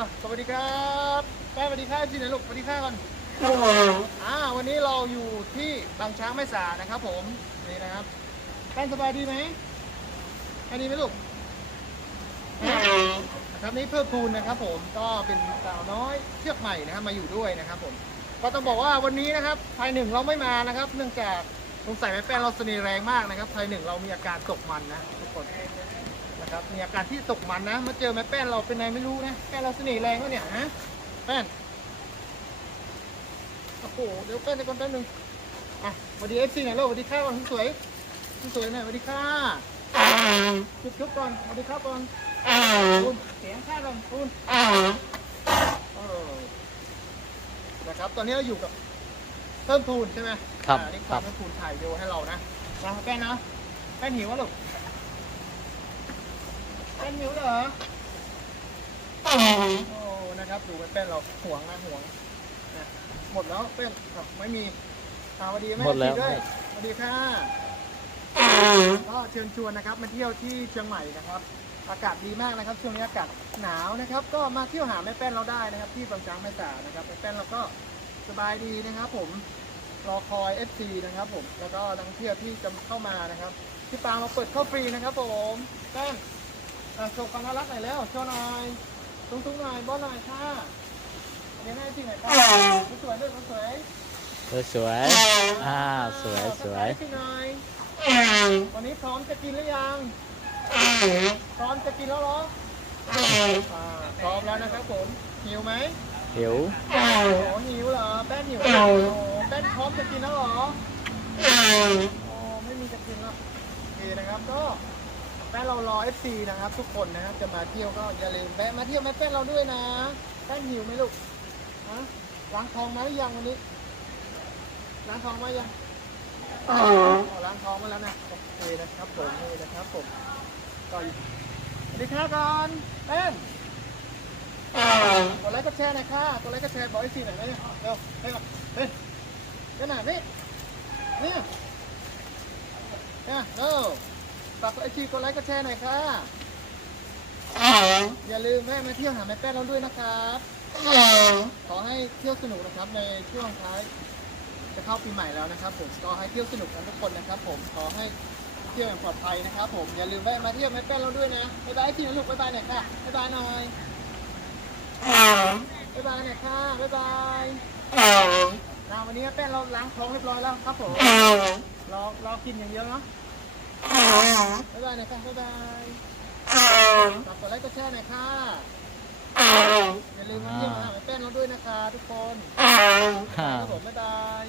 อะสวัสดีครับแป้สวัสดีครับจีนลูกสวัสดีครับก่อนอ่าวันนี้เราอยู่ที่บางช้างแม่สานะครับผมนี่นะครับแป้นสบายดีไหมแป้นดีไหมลูกนะครับนี่เพิ่มพูนนะครับ ผมก็เป็นสาวน้อยเชือกใหม่นะครับมาอยู่ด้วยนะครับ ผม ก็ต้องบอกว่าวันนี้นะครับไทยหนึ่งเราไม่มานะครับ เนื่องจากสงสัยแม่แป้นเราเสน่ห์แรงมากนะครับไทยหนึ่งเรามีอาการตกมันนะทุกคน นะครับมีอาการที่ตกมันนะ มาเจอแม่แป้นเราเป็นไงไม่รู้นะแป้นเราเสน่ห์แรงวะเนี่ยฮะแป้นโอ้โหเดี๋ยวแป้นเดี๋ยวก่อนแป๊บนึงอะสวัสดีเอฟซีหน่อยลูกสวัสดีค่ะก่อนสวยสวยหน่อยสวัสดีค่ะจุดจุดก่อนสวัสดีครับก่อนคุณเสียงข้าก่อนคุณเออนะครับตอนนี้เราอยู่กับเพิ่มพูนใช่ไหมครับอ่านี่ครับเพิ่มพูนถ่ายวิดีโอให้เรานะนะแป้นนะแป้นหิววะลูก เป็นหิวเหรอ โอ้นะครับ ดูเป็นเราห่วงนะห่วงนะหมดแล้วเป็นอะไม่มีสวัสดีแม่หมดแล้วด้วยสวัสดีค่ะก็เชิญชวนนะครับมาเที่ยวที่เชียงใหม่นะครับ อากาศดีมากนะครับ ช่วงนี้อากาศหนาวนะครับ ก็มาเที่ยวหาแม่แป้นเราได้นะครับ ที่บางช้างแม่สานะครับแม่แป้นเราก็สบายดีนะครับ ผมรอคอย FC นะครับ ผมแล้วก็นักท่องเที่ยวที่จะเข้ามานะครับที่ปางมาเปิดเข้าฟรีนะครับ ผมแป้น อะโชว์ความน่ารักหน่อยแล้วโชว์หน่อยตุ้งๆหน่อยบอสหน่อยค่ะเดี๋ยวให้จริงหน่อยค่ะสวยๆด้วยสวยเออสวยๆอ่าสวยสวยจริงหน่อยวันนี้พร้อมจะกินหรือยังพร้อมจะกินแล้วเหรออ่าพร้อมแล้วนะครับผมหิวไหมหิวโอ้โหหิวเหรอแป้นหิวเหรอโอ้โหแป้นพร้อมจะกินแล้วเหรอโอ้ไม่มีจะกินแล้วโอเคนะครับก็ แม่เรารอ FC นะครับ ทุกคนนะครับจะมาเที่ยวก็อย่าลืมแวะมาเที่ยวแม่แป้นเราด้วยนะแป้นหิวไหมลูกฮะล้างทองมาหรือยังวันนี้ล้างทองมายังอ๋อล้างทองมาแล้วนะโอเคนะครับผมนี่นะครับผมก็อยู่สวัสดีครับก่อนแป้นกดไลค์กดแชร์หน่อยค่ะกดไลค์กดแชร์บอก FC หน่อยไหมเนี่ยเร็วเฮ้ยเฮ้ยเฮ้ยหน่อยนี่นี่เนี่ยเร็ว ฝากกดไอจีกดไลค์กดแชร์หน่อยค่ะ อย่าลืมแวะมาเที่ยวหาแม่แป้นเราด้วยนะครับ ขอให้เที่ยวสนุกนะครับในช่วงท้าย จะเข้าปีใหม่แล้วนะครับ ผมก็ให้เที่ยวสนุกกันทุกคนนะครับ ผมขอให้เที่ยวอย่างปลอดภัยนะครับ ผมอย่าลืมแวะมาเที่ยวแม่แป้นเราด้วยนะบ๊ายบายทีนะลูกบ๊ายบายหน่อยค่ะบ๊ายบายหน่อยบ๊ายบายหน่อยค่ะบ๊ายบายนะวันนี้แม่แป้นเราล้างท้องเรียบร้อยแล้วครับผมรอรอกินอย่างเดียวเนาะ บ๊ายบายนะคะบ๊ายบายฝากกดไลค์กดแชร์หน่อยค่ะอย่าลืมมาเยี่ยมหาหมอแป้งเราด้วยนะคะ ทุกคนครับผมบ๊ายบาย